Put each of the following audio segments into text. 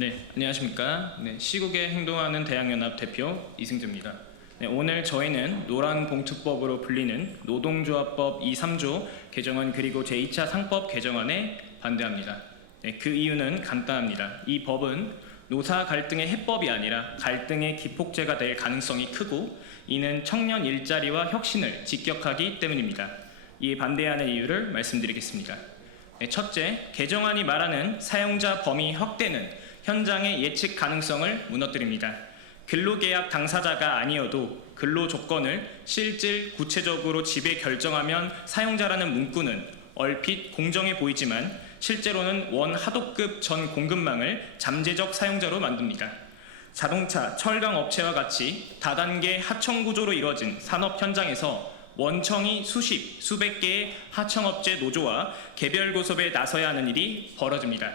네, 안녕하십니까. 시국에 행동하는 대학연합 대표 이승재입니다. 오늘 저희는 노란봉투법으로 불리는 노동조합법 2, 3조 개정안 그리고 제2차 상법 개정안에 반대합니다. 그 이유는 간단합니다. 이 법은 노사 갈등의 해법이 아니라 갈등의 기폭제가 될 가능성이 크고 이는 청년 일자리와 혁신을 직격하기 때문입니다. 이에 반대하는 이유를 말씀드리겠습니다. 첫째, 개정안이 말하는 사용자 범위 확대는 현장의 예측 가능성을 무너뜨립니다. 근로계약 당사자가 아니어도 근로조건을 실질 구체적으로 지배 결정하면 사용자라는 문구는 얼핏 공정해 보이지만 실제로는 원하도급 전 공급망을 잠재적 사용자로 만듭니다. 자동차, 철강 업체와 같이 다단계 하청 구조로 이뤄진 산업 현장에서 원청이 수십, 수백 개의 하청업체 노조와 개별 교섭에 나서야 하는 일이 벌어집니다.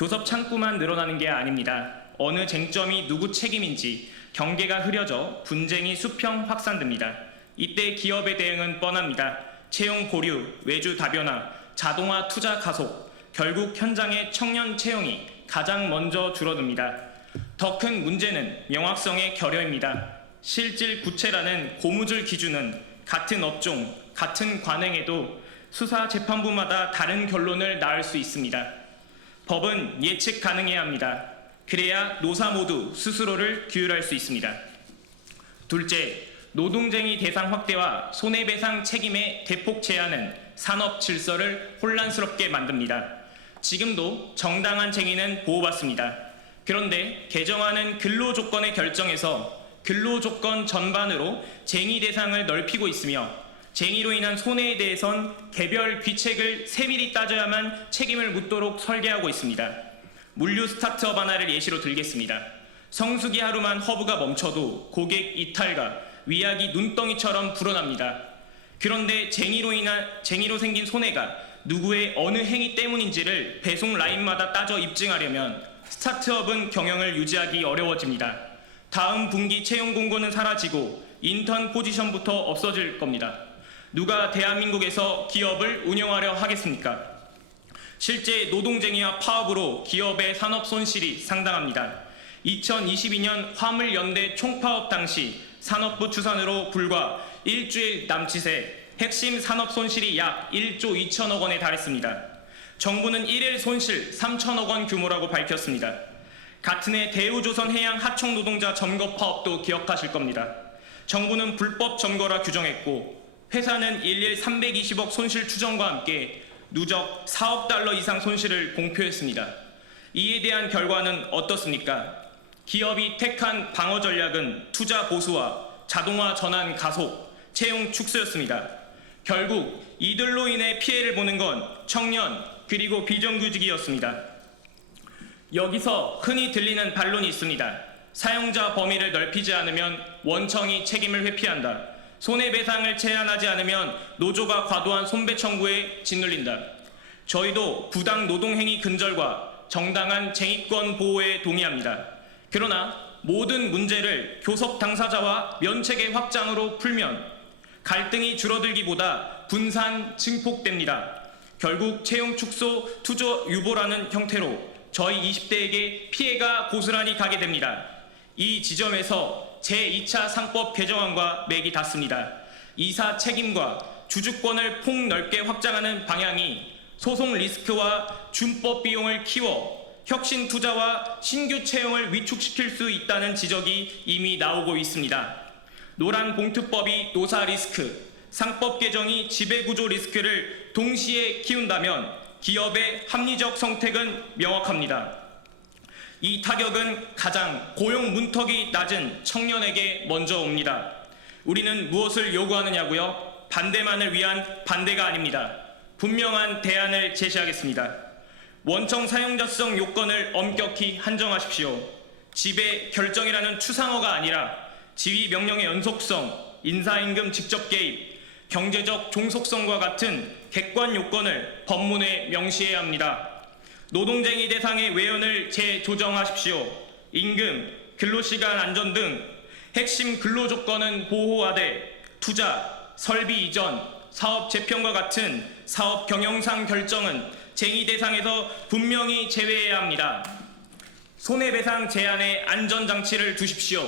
교섭 창구만 늘어나는 게 아닙니다. 어느 쟁점이 누구 책임인지 경계가 흐려져 분쟁이 수평 확산됩니다. 이때 기업의 대응은 뻔합니다. 채용 보류, 외주 다변화, 자동화 투자 가속, 결국 현장의 청년 채용이 가장 먼저 줄어듭니다. 더 큰 문제는 명확성의 결여입니다. 실질 구체라는 고무줄 기준은 같은 업종, 같은 관행에도 수사 재판부마다 다른 결론을 낳을 수 있습니다. 법은 예측 가능해야 합니다. 그래야 노사 모두 스스로를 규율할 수 있습니다. 둘째, 노동쟁의 대상 확대와 손해배상 책임의 대폭 제한은 산업 질서를 혼란스럽게 만듭니다. 지금도 정당한 쟁의는 보호받습니다. 그런데 개정안은 근로조건의 결정에서 근로조건 전반으로 쟁의 대상을 넓히고 있으며 쟁의로 인한 손해에 대해선 개별 귀책을 세밀히 따져야만 책임을 묻도록 설계하고 있습니다. 물류 스타트업 하나를 예시로 들겠습니다. 성수기 하루만 허브가 멈춰도 고객 이탈과 위약이 눈덩이처럼 불어납니다. 그런데 쟁의로 생긴 손해가 누구의 어느 행위 때문인지를 배송 라인마다 따져 입증하려면 스타트업은 경영을 유지하기 어려워집니다. 다음 분기 채용 공고는 사라지고 인턴 포지션부터 없어질 겁니다. 누가 대한민국에서 기업을 운영하려 하겠습니까? 실제 노동쟁의와 파업으로 기업의 산업 손실이 상당합니다. 2022년 화물연대 총파업 당시 산업부 추산으로 불과 일주일 남짓에 핵심 산업 손실이 약 1조 2천억 원에 달했습니다. 정부는 1일 손실 3천억 원 규모라고 밝혔습니다. 같은 해 대우조선해양 하청 노동자 점거 파업도 기억하실 겁니다. 정부는 불법 점거라 규정했고 회사는 일일 320억 손실 추정과 함께 누적 4억 달러 이상 손실을 공표했습니다. 이에 대한 결과는 어떻습니까? 기업이 택한 방어 전략은 투자 보수와 자동화 전환 가속, 채용 축소였습니다. 결국 이들로 인해 피해를 보는 건 청년 그리고 비정규직이었습니다. 여기서 흔히 들리는 반론이 있습니다. 사용자 범위를 넓히지 않으면 원청이 책임을 회피한다. 손해배상을 제한하지 않으면 노조가 과도한 손배 청구에 짓눌린다. 저희도 부당 노동행위 근절과 정당한 쟁의권 보호에 동의합니다. 그러나 모든 문제를 교섭 당사자와 면책의 확장으로 풀면 갈등이 줄어들기보다 분산 증폭됩니다. 결국 채용 축소, 투조 유보라는 형태로 저희 20대에게 피해가 고스란히 가게 됩니다. 이 지점에서 제2차 상법 개정안과 맥이 닿습니다. 이사 책임과 주주권을 폭넓게 확장하는 방향이 소송 리스크와 준법 비용을 키워 혁신 투자와 신규 채용을 위축시킬 수 있다는 지적이 이미 나오고 있습니다. 노란봉투법이 노사 리스크, 상법 개정이 지배구조 리스크를 동시에 키운다면 기업의 합리적 선택은 명확합니다. 이 타격은 가장 고용 문턱이 낮은 청년에게 먼저 옵니다. 우리는 무엇을 요구하느냐고요? 반대만을 위한 반대가 아닙니다. 분명한 대안을 제시하겠습니다. 원청 사용자성 요건을 엄격히 한정하십시오. 지배 결정이라는 추상어가 아니라 지휘 명령의 연속성, 인사임금 직접 개입, 경제적 종속성과 같은 객관 요건을 법문에 명시해야 합니다. 노동쟁의 대상의 외연을 재조정하십시오. 임금, 근로시간 안전 등 핵심 근로조건은 보호하되 투자, 설비 이전, 사업 재편과 같은 사업 경영상 결정은 쟁의 대상에서 분명히 제외해야 합니다. 손해배상 제한에 안전장치를 두십시오.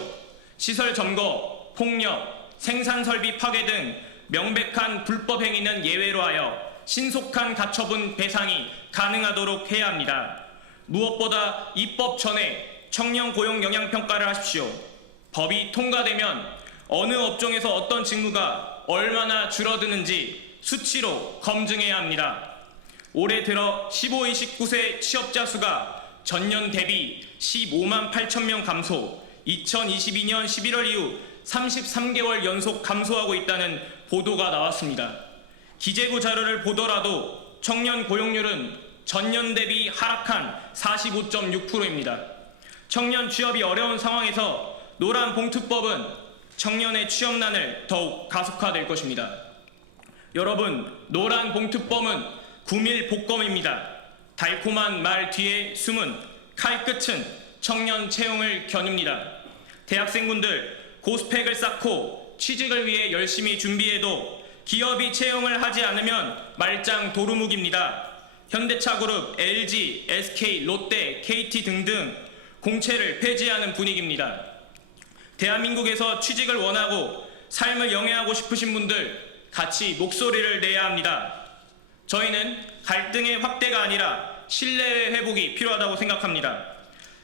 시설 점거, 폭력, 생산설비 파괴 등 명백한 불법 행위는 예외로 하여 신속한 가처분 배상이 가능하도록 해야 합니다. 무엇보다 입법 전에 청년 고용 영향 평가를 하십시오. 법이 통과되면 어느 업종에서 어떤 직무가 얼마나 줄어드는지 수치로 검증해야 합니다. 올해 들어 15-29세 취업자 수가 전년 대비 15만 8천 명 감소, 2022년 11월 이후 33개월 연속 감소하고 있다는 보도가 나왔습니다. 기재부 자료를 보더라도 청년 고용률은 전년 대비 하락한 45.6%입니다. 청년 취업이 어려운 상황에서 노란봉투법은 청년의 취업난을 더욱 가속화될 것입니다. 여러분, 노란봉투법은 구밀복검입니다. 달콤한 말 뒤에 숨은 칼끝은 청년 채용을 겨눕니다. 대학생분들, 고스펙을 쌓고 취직을 위해 열심히 준비해도 기업이 채용을 하지 않으면 말짱 도루묵입니다. 현대차그룹, LG, SK, 롯데, KT 등등 공채를 폐지하는 분위기입니다. 대한민국에서 취직을 원하고 삶을 영위하고 싶으신 분들 같이 목소리를 내야 합니다. 저희는 갈등의 확대가 아니라 신뢰의 회복이 필요하다고 생각합니다.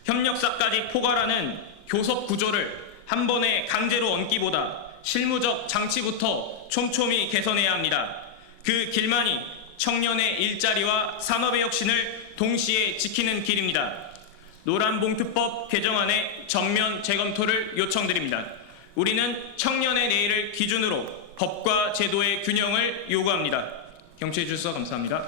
협력사까지 포괄하는 교섭 구조를 한 번에 강제로 얹기보다 실무적 장치부터 촘촘히 개선해야 합니다. 그 길만이 청년의 일자리와 산업의 혁신을 동시에 지키는 길입니다. 노란봉투법 개정안의 전면 재검토를 요청드립니다. 우리는 청년의 내일을 기준으로 법과 제도의 균형을 요구합니다. 경청해 주셔서 감사합니다.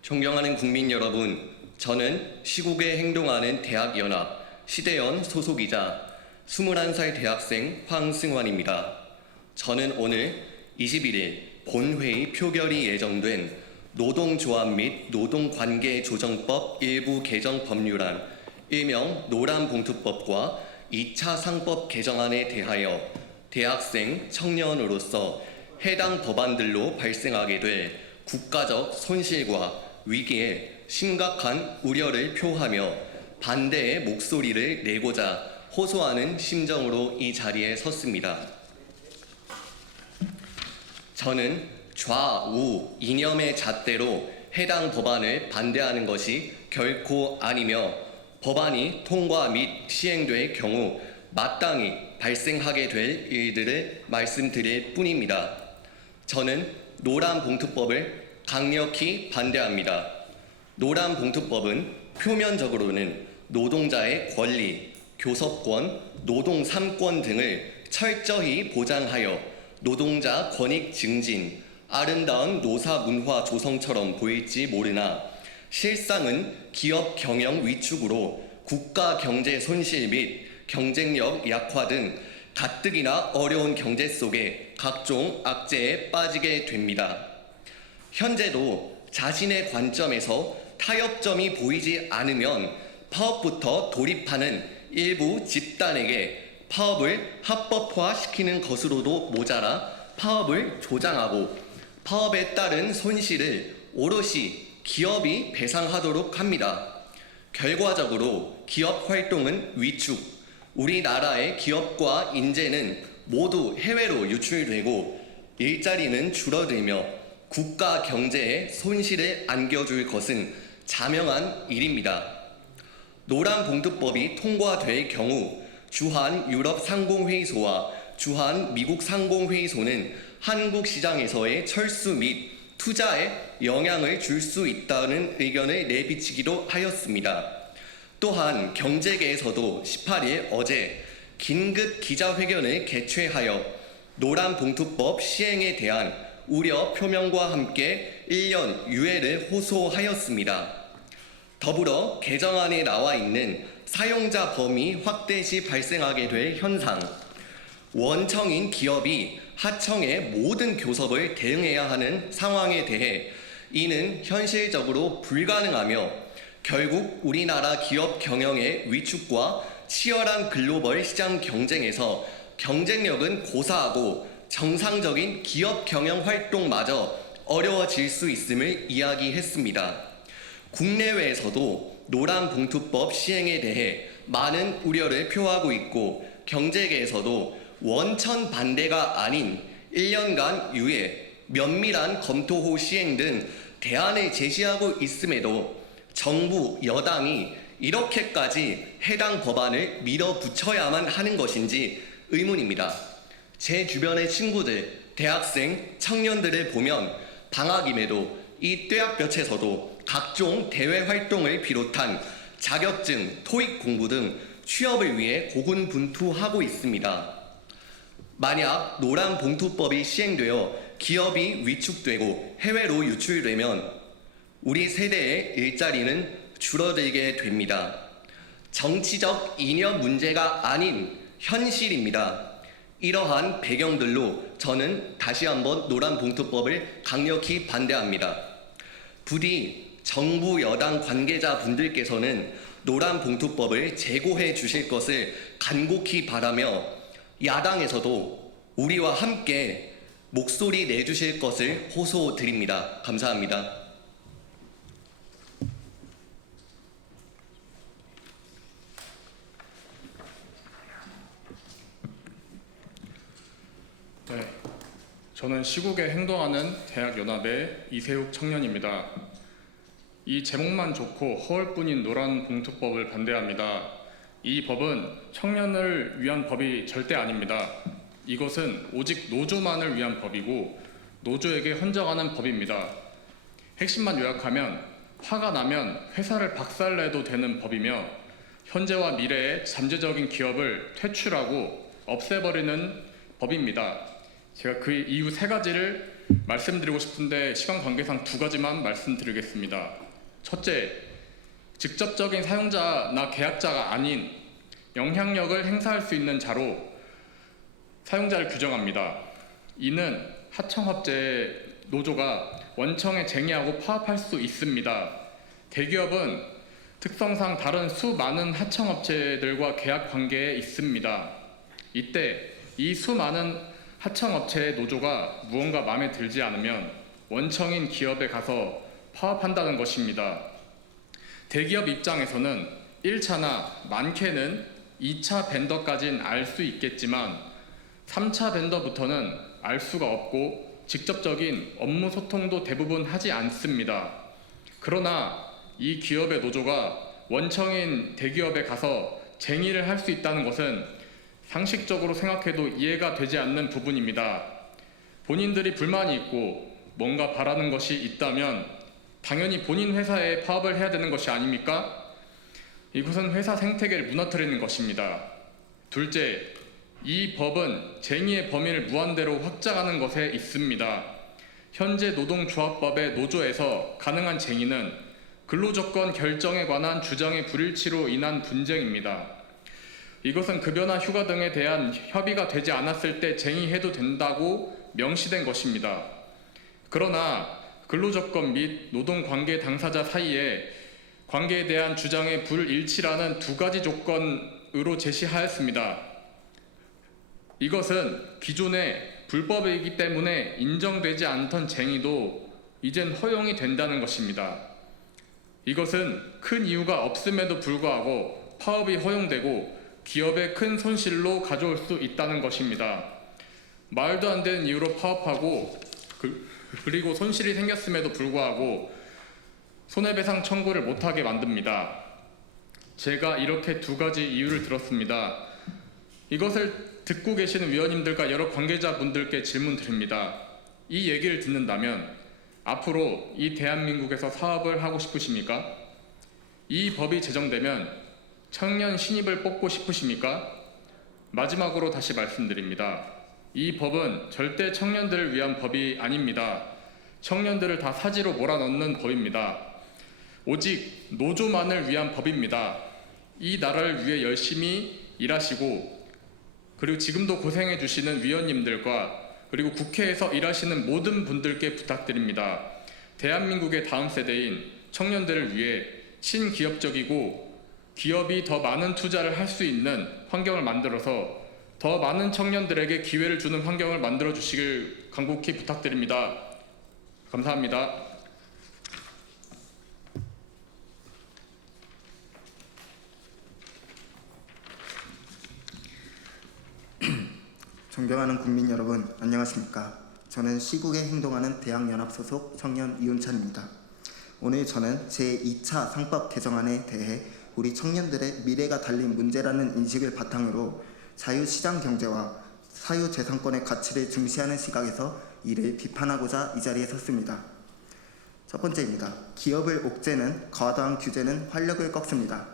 존경하는 국민 여러분, 저는 시국에 행동하는 대학연합 시대연 소속이자 21살 대학생 황승환입니다. 저는 오늘 21일 본회의 표결이 예정된 노동조합 및 노동관계조정법 일부 개정 법률안 일명 노란봉투법과 2차 상법 개정안에 대하여 대학생, 청년으로서 해당 법안들로 발생하게 될 국가적 손실과 위기에 심각한 우려를 표하며 반대의 목소리를 내고자 호소하는 심정으로 이 자리에 섰습니다. 저는 좌우 이념의 잣대로 해당 법안을 반대하는 것이 결코 아니며 법안이 통과 및 시행될 경우 마땅히 발생하게 될 일들을 말씀드릴 뿐입니다. 저는 노란봉투법을 강력히 반대합니다. 노란봉투법은 표면적으로는 노동자의 권리, 교섭권, 노동 3권 등을 철저히 보장하여 노동자 권익 증진, 아름다운 노사 문화 조성처럼 보일지 모르나 실상은 기업 경영 위축으로 국가 경제 손실 및 경쟁력 약화 등 가뜩이나 어려운 경제 속에 각종 악재에 빠지게 됩니다. 현재도 자신의 관점에서 타협점이 보이지 않으면 파업부터 돌입하는 일부 집단에게 파업을 합법화시키는 것으로도 모자라 파업을 조장하고 파업에 따른 손실을 오롯이 기업이 배상하도록 합니다. 결과적으로 기업 활동은 위축, 우리나라의 기업과 인재는 모두 해외로 유출되고 일자리는 줄어들며 국가 경제에 손실을 안겨줄 것은 자명한 일입니다. 노란봉투법이 통과될 경우 주한 유럽상공회의소와 주한 미국상공회의소는 한국 시장에서의 철수 및 투자에 영향을 줄 수 있다는 의견을 내비치기도 하였습니다. 또한 경제계에서도 18일 어제 긴급 기자회견을 개최하여 노란봉투법 시행에 대한 우려 표명과 함께 1년 유예를 호소하였습니다. 더불어 개정안에 나와 있는 사용자 범위 확대 시 발생하게 될 현상, 원청인 기업이 하청의 모든 교섭을 대응해야 하는 상황에 대해 이는 현실적으로 불가능하며 결국 우리나라 기업 경영의 위축과 치열한 글로벌 시장 경쟁에서 경쟁력은 고사하고 정상적인 기업 경영 활동마저 어려워질 수 있음을 이야기했습니다. 국내외에서도 노란봉투법 시행에 대해 많은 우려를 표하고 있고 경제계에서도 원천 반대가 아닌 1년간 유예, 면밀한 검토 후 시행 등 대안을 제시하고 있음에도 정부, 여당이 이렇게까지 해당 법안을 밀어붙여야만 하는 것인지 의문입니다. 제 주변의 친구들, 대학생, 청년들을 보면 방학임에도 이 떼약볕에서도 각종 대외 활동을 비롯한 자격증, 토익 공부 등 취업을 위해 고군분투하고 있습니다. 만약 노란봉투법이 시행되어 기업이 위축되고 해외로 유출되면 우리 세대의 일자리는 줄어들게 됩니다. 정치적 이념 문제가 아닌 현실입니다. 이러한 배경들로 저는 다시 한번 노란봉투법을 강력히 반대합니다. 부디 정부 여당 관계자분들께서는 노란봉투법을 재고해 주실 것을 간곡히 바라며 야당에서도 우리와 함께 목소리 내주실 것을 호소드립니다. 감사합니다. 네, 저는 시국에 행동하는 대학연합의 이세욱 청년입니다. 이 제목만 좋고 허울뿐인 노란봉투법을 반대합니다. 이 법은 청년을 위한 법이 절대 아닙니다. 이것은 오직 노조만을 위한 법이고 노조에게 헌정하는 법입니다. 핵심만 요약하면 화가 나면 회사를 박살내도 되는 법이며 현재와 미래의 잠재적인 기업을 퇴출하고 없애버리는 법입니다. 제가 그 이유 세 가지를 말씀드리고 싶은데 시간 관계상 두 가지만 말씀드리겠습니다. 첫째, 직접적인 사용자나 계약자가 아닌 영향력을 행사할 수 있는 자로 사용자를 규정합니다. 이는 하청업체 노조가 원청에 쟁의하고 파업할 수 있습니다. 대기업은 특성상 다른 수많은 하청업체들과 계약 관계에 있습니다. 이때 이 수많은 하청업체의 노조가 무언가 마음에 들지 않으면 원청인 기업에 가서 파업한다는 것입니다. 대기업 입장에서는 1차나 많게는 2차 벤더까지는 알 수 있겠지만 3차 벤더부터는 알 수가 없고 직접적인 업무 소통도 대부분 하지 않습니다. 그러나 이 기업의 노조가 원청인 대기업에 가서 쟁의를 할 수 있다는 것은 상식적으로 생각해도 이해가 되지 않는 부분입니다. 본인들이 불만이 있고 뭔가 바라는 것이 있다면 당연히 본인 회사에 파업을 해야 되는 것이 아닙니까? 이것은 회사 생태계를 무너뜨리는 것입니다. 둘째, 이 법은 쟁의의 범위를 무한대로 확장하는 것에 있습니다. 현재 노동조합법의 노조에서 가능한 쟁의는 근로조건 결정에 관한 주장의 불일치로 인한 분쟁입니다. 이것은 급여나 휴가 등에 대한 협의가 되지 않았을 때 쟁의해도 된다고 명시된 것입니다. 그러나 근로조건 및 노동관계 당사자 사이에 관계에 대한 주장의 불일치라는 두 가지 조건으로 제시하였습니다. 이것은 기존의 불법이기 때문에 인정되지 않던 쟁의도 이젠 허용이 된다는 것입니다. 이것은 큰 이유가 없음에도 불구하고 파업이 허용되고 기업의 큰 손실로 가져올 수 있다는 것입니다. 말도 안 되는 이유로 파업하고 그리고 손실이 생겼음에도 불구하고 손해배상 청구를 못하게 만듭니다. 제가 이렇게 두 가지 이유를 들었습니다. 이것을 듣고 계시는 위원님들과 여러 관계자분들께 질문 드립니다. 이 얘기를 듣는다면 앞으로 이 대한민국에서 사업을 하고 싶으십니까? 이 법이 제정되면 청년 신입을 뽑고 싶으십니까? 마지막으로 다시 말씀드립니다. 이 법은 절대 청년들을 위한 법이 아닙니다. 청년들을 다 사지로 몰아넣는 법입니다. 오직 노조만을 위한 법입니다. 이 나라를 위해 열심히 일하시고 그리고 지금도 고생해 주시는 위원님들과 그리고 국회에서 일하시는 모든 분들께 부탁드립니다. 대한민국의 다음 세대인 청년들을 위해 친기업적이고 기업이 더 많은 투자를 할 수 있는 환경을 만들어서 더 많은 청년들에게 기회를 주는 환경을 만들어 주시길 간곡히 부탁드립니다. 감사합니다. 존경하는 국민 여러분, 안녕하십니까? 저는 시국에 행동하는 대학연합 소속 청년 이훈찬입니다. 오늘 저는 제2차 상법 개정안에 대해 우리 청년들의 미래가 달린 문제라는 인식을 바탕으로 자유시장 경제와 사유재산권의 가치를 중시하는 시각에서 이를 비판하고자 이 자리에 섰습니다. 첫 번째입니다. 기업을 옥죄는 과도한 규제는 활력을 꺾습니다.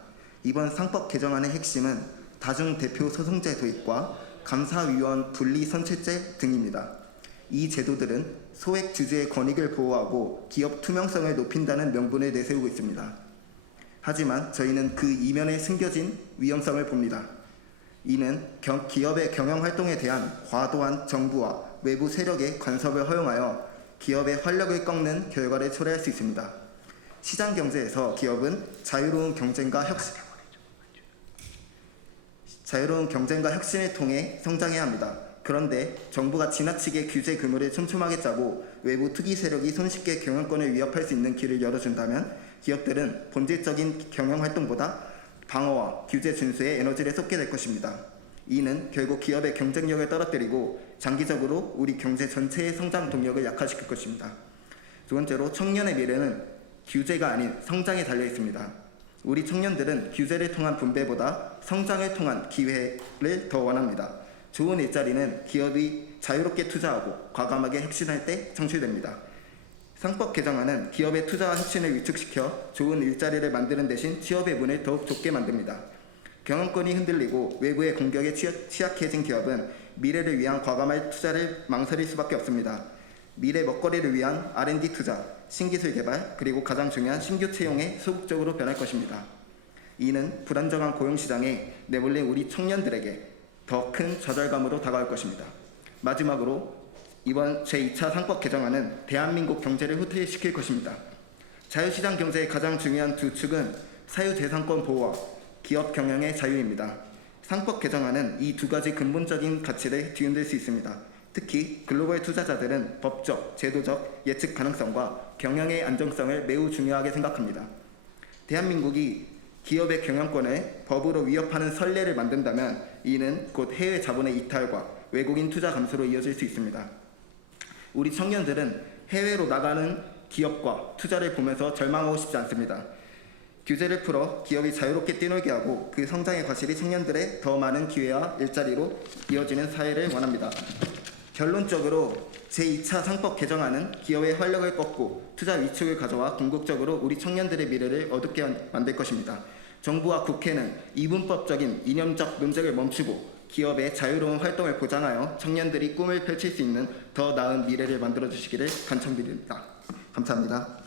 이번 상법 개정안의 핵심은 다중대표 소송제 도입과 감사위원 분리 선출제 등입니다. 이 제도들은 소액 주주의 권익을 보호하고 기업 투명성을 높인다는 명분을 내세우고 있습니다. 하지만 저희는 그 이면에 숨겨진 위험성을 봅니다. 이는 기업의 경영활동에 대한 과도한 정부와 외부 세력의 간섭을 허용하여 기업의 활력을 꺾는 결과를 초래할 수 있습니다. 시장 경제에서 기업은 자유로운 경쟁과 혁신을 통해 성장해야 합니다. 그런데 정부가 지나치게 규제 규모를 촘촘하게 짜고 외부 투기 세력이 손쉽게 경영권을 위협할 수 있는 길을 열어준다면 기업들은 본질적인 경영활동보다 방어와 규제 준수에 에너지를 쏟게 될 것입니다. 이는 결국 기업의 경쟁력을 떨어뜨리고 장기적으로 우리 경제 전체의 성장 동력을 약화시킬 것입니다. 두 번째로 청년의 미래는 규제가 아닌 성장에 달려 있습니다. 우리 청년들은 규제를 통한 분배보다 성장을 통한 기회를 더 원합니다. 좋은 일자리는 기업이 자유롭게 투자하고 과감하게 혁신할 때 창출됩니다. 상법 개정안은 기업의 투자와 혁신을 위축시켜 좋은 일자리를 만드는 대신 취업의 문을 더욱 좁게 만듭니다. 경영권이 흔들리고 외부의 공격에 취약해진 기업은 미래를 위한 과감한 투자를 망설일 수밖에 없습니다. 미래 먹거리를 위한 R&D 투자, 신기술 개발, 그리고 가장 중요한 신규 채용에 소극적으로 변할 것입니다. 이는 불안정한 고용시장에 내몰린 우리 청년들에게 더 큰 좌절감으로 다가올 것입니다. 마지막으로 이번 제2차 상법 개정안은 대한민국 경제를 후퇴시킬 것입니다. 자유시장 경제의 가장 중요한 두 축은 사유재산권 보호와 기업 경영의 자유입니다. 상법 개정안은 이 두 가지 근본적인 가치를 뒤흔들 수 있습니다. 특히 글로벌 투자자들은 법적, 제도적 예측 가능성과 경영의 안정성을 매우 중요하게 생각합니다. 대한민국이 기업의 경영권을 법으로 위협하는 선례를 만든다면 이는 곧 해외 자본의 이탈과 외국인 투자 감소로 이어질 수 있습니다. 우리 청년들은 해외로 나가는 기업과 투자를 보면서 절망하고 싶지 않습니다. 규제를 풀어 기업이 자유롭게 뛰놀게 하고 그 성장의 과실이 청년들의 더 많은 기회와 일자리로 이어지는 사회를 원합니다. 결론적으로 제2차 상법 개정안은 기업의 활력을 꺾고 투자 위축을 가져와 궁극적으로 우리 청년들의 미래를 어둡게 만들 것입니다. 정부와 국회는 이분법적인 이념적 논쟁을 멈추고 기업의 자유로운 활동을 보장하여 청년들이 꿈을 펼칠 수 있는 더 나은 미래를 만들어 주시기를 간청드립니다. 감사합니다.